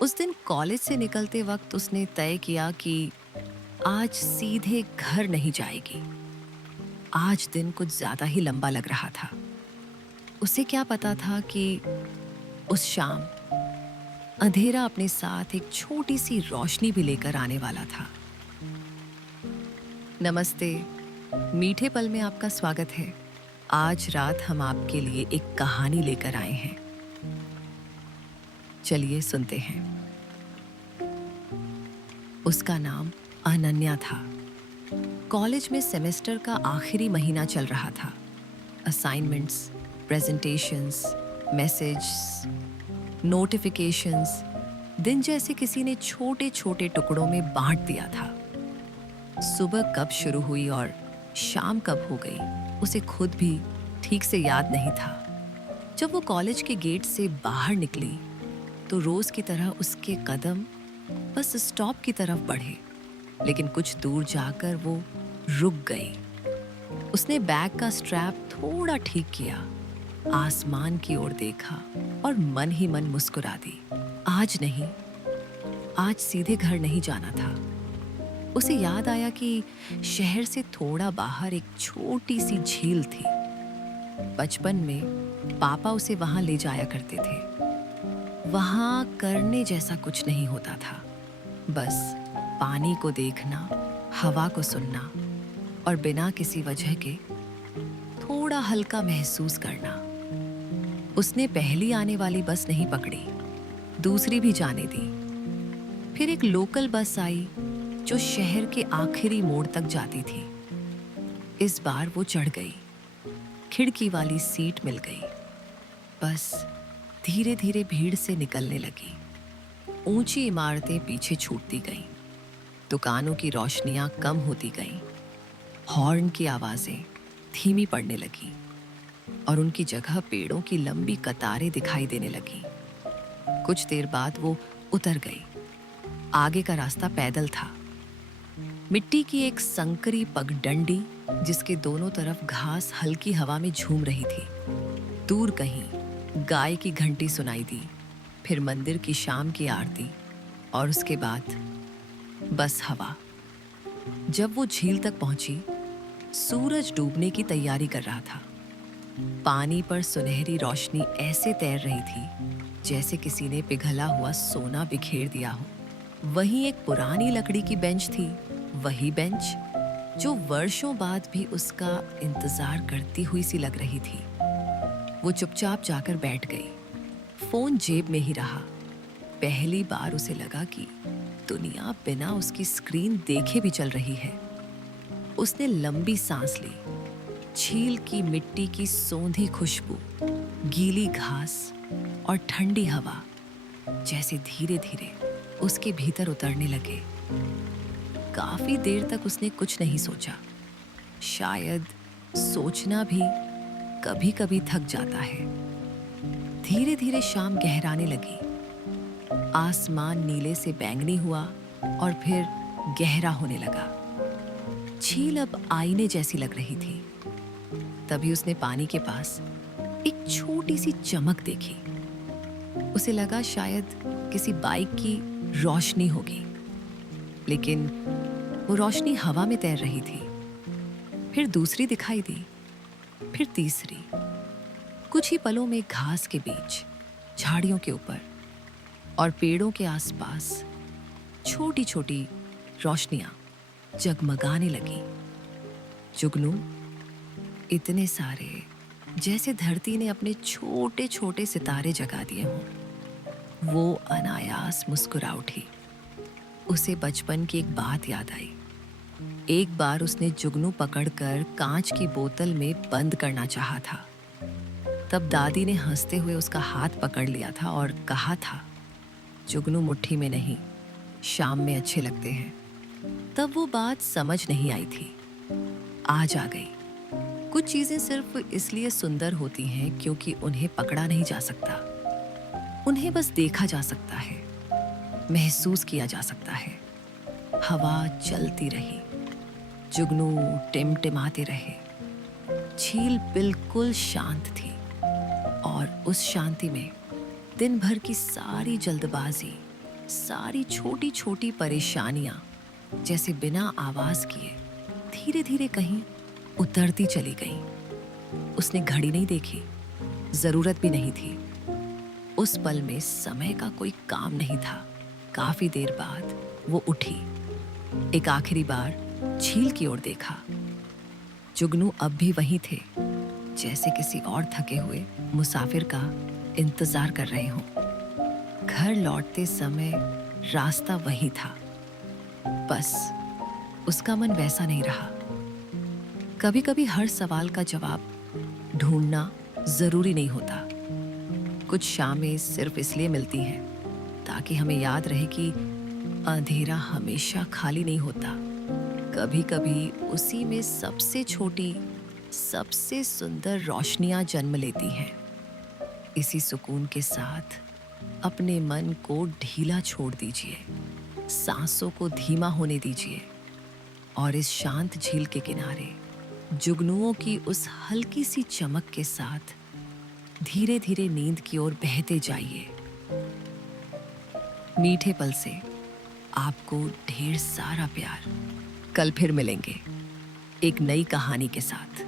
उस दिन कॉलेज से निकलते वक्त उसने तय किया कि आज सीधे घर नहीं जाएगी। आज दिन कुछ ज्यादा ही लंबा लग रहा था। उसे क्या पता था कि उस शाम अंधेरा अपने साथ एक छोटी सी रोशनी भी लेकर आने वाला था। नमस्ते, मीठे पल में आपका स्वागत है। आज रात हम आपके लिए एक कहानी लेकर आए हैं। चलिए सुनते हैं। उसका नाम अनन्या था। कॉलेज में सेमेस्टर का आखिरी महीना चल रहा था। असाइनमेंट्स, प्रेजेंटेशंस, मैसेज, नोटिफिकेशंस, दिन जैसे किसी ने छोटे छोटे टुकड़ों में बांट दिया था। सुबह कब शुरू हुई और शाम कब हो गई उसे खुद भी ठीक से याद नहीं था। जब वो कॉलेज के गेट से बाहर निकली तो रोज की तरह उसके कदम बस स्टॉप की तरफ बढ़े, लेकिन कुछ दूर जाकर वो रुक गई। उसने बैग का स्ट्रैप थोड़ा ठीक किया, आसमान की ओर देखा और मन ही मन मुस्कुरा दी। आज नहीं, आज सीधे घर नहीं जाना था। उसे याद आया कि शहर से थोड़ा बाहर एक छोटी सी झील थी। बचपन में पापा उसे वहां ले जाया करते थे। वहां करने जैसा कुछ नहीं होता था, बस पानी को देखना, हवा को सुनना और बिना किसी वजह के थोड़ा हल्का महसूस करना। उसने पहली आने वाली बस नहीं पकड़ी, दूसरी भी जाने दी। फिर एक लोकल बस आई जो शहर के आखिरी मोड़ तक जाती थी। इस बार वो चढ़ गई, खिड़की वाली सीट मिल गई। बस धीरे धीरे भीड़ से निकलने लगी। ऊंची इमारतें पीछे छूटती गईं, दुकानों की रोशनियां कम होती गईं, हॉर्न की आवाजें धीमी पड़ने लगी और उनकी जगह पेड़ों की लंबी कतारें दिखाई देने लगी। कुछ देर बाद वो उतर गई। आगे का रास्ता पैदल था। मिट्टी की एक संकरी पगडंडी जिसके दोनों तरफ घास हल्की हवा में झूम रही थी। दूर कहीं गाय की घंटी सुनाई दी, फिर मंदिर की शाम की आरती और उसके बाद बस हवा। जब वो झील तक पहुंची, सूरज डूबने की तैयारी कर रहा था। पानी पर सुनहरी रोशनी ऐसे तैर रही थी जैसे किसी ने पिघला हुआ सोना बिखेर दिया हो। वहीं एक पुरानी लकड़ी की बेंच थी, वही बेंच जो वर्षों बाद भी उसका इंतजार करती हुई सी लग रही थी। वो चुपचाप जाकर बैठ गई। फोन जेब में ही रहा। पहली बार उसे लगा कि दुनिया बिना उसकी स्क्रीन देखे भी चल रही है। उसने लंबी सांस ली। झील की मिट्टी की सोंधी खुशबू, गीली घास और ठंडी हवा जैसे धीरे धीरे उसके भीतर उतरने लगे। काफी देर तक उसने कुछ नहीं सोचा। शायद सोचना भी कभी कभी थक जाता है। धीरे धीरे शाम गहराने लगी। आसमान नीले से बैंगनी हुआ और फिर गहरा होने लगा। झील अब आईने जैसी लग रही थी। तभी उसने पानी के पास एक छोटी सी चमक देखी। उसे लगा शायद किसी बाइक की रोशनी होगी, लेकिन वो रोशनी हवा में तैर रही थी। फिर दूसरी दिखाई दी, फिर तीसरी। कुछ ही पलों में घास के बीच, झाड़ियों के ऊपर और पेड़ों के आसपास छोटी छोटी रोशनियां जगमगाने लगी। जुगनू, इतने सारे, जैसे धरती ने अपने छोटे छोटे सितारे जगा दिए हों। वो अनायास मुस्कुरा उठी। उसे बचपन की एक बात याद आई। एक बार उसने जुगनू पकड़कर कांच की बोतल में बंद करना चाहा था। तब दादी ने हंसते हुए उसका हाथ पकड़ लिया था और कहा था, जुगनू मुट्ठी में नहीं, शाम में अच्छे लगते हैं। तब वो बात समझ नहीं आई थी, आज आ गई। कुछ चीजें सिर्फ इसलिए सुंदर होती हैं क्योंकि उन्हें पकड़ा नहीं जा सकता। उन्हें बस देखा जा सकता है, महसूस किया जा सकता है। हवा चलती रही, जुगनू टिमटिमाते रहे। झील बिल्कुल शांत थी और उस शांति में दिन भर की सारी जल्दबाजी सारी छोटी छोटी परेशानियां जैसे बिना आवाज किए धीरे धीरे कहीं उतरती चली गईं। उसने घड़ी नहीं देखी, जरूरत भी नहीं थी। उस पल में समय का कोई काम नहीं था। काफी देर बाद वो उठी, एक आखिरी बार झील की ओर देखा। जुगनू अब भी वहीं थे, जैसे किसी और थके हुए मुसाफिर का इंतजार कर रहे हों। घर लौटते समय रास्ता वही था, बस उसका मन वैसा नहीं रहा। कभी कभी हर सवाल का जवाब ढूंढना जरूरी नहीं होता। कुछ शामें सिर्फ इसलिए मिलती हैं ताकि हमें याद रहे कि अंधेरा हमेशा खाली नहीं होता। कभी कभी उसी में सबसे छोटी, सबसे सुंदर रोशनियां जन्म लेती हैं। इसी सुकून के साथ अपने मन को ढीला छोड़ दीजिए, सांसों को धीमा होने दीजिए और इस शांत झील के किनारे जुगनुओं की उस हल्की सी चमक के साथ धीरे धीरे नींद की ओर बहते जाइए। मीठे पल से आपको ढेर सारा प्यार। कल फिर मिलेंगे एक नई कहानी के साथ।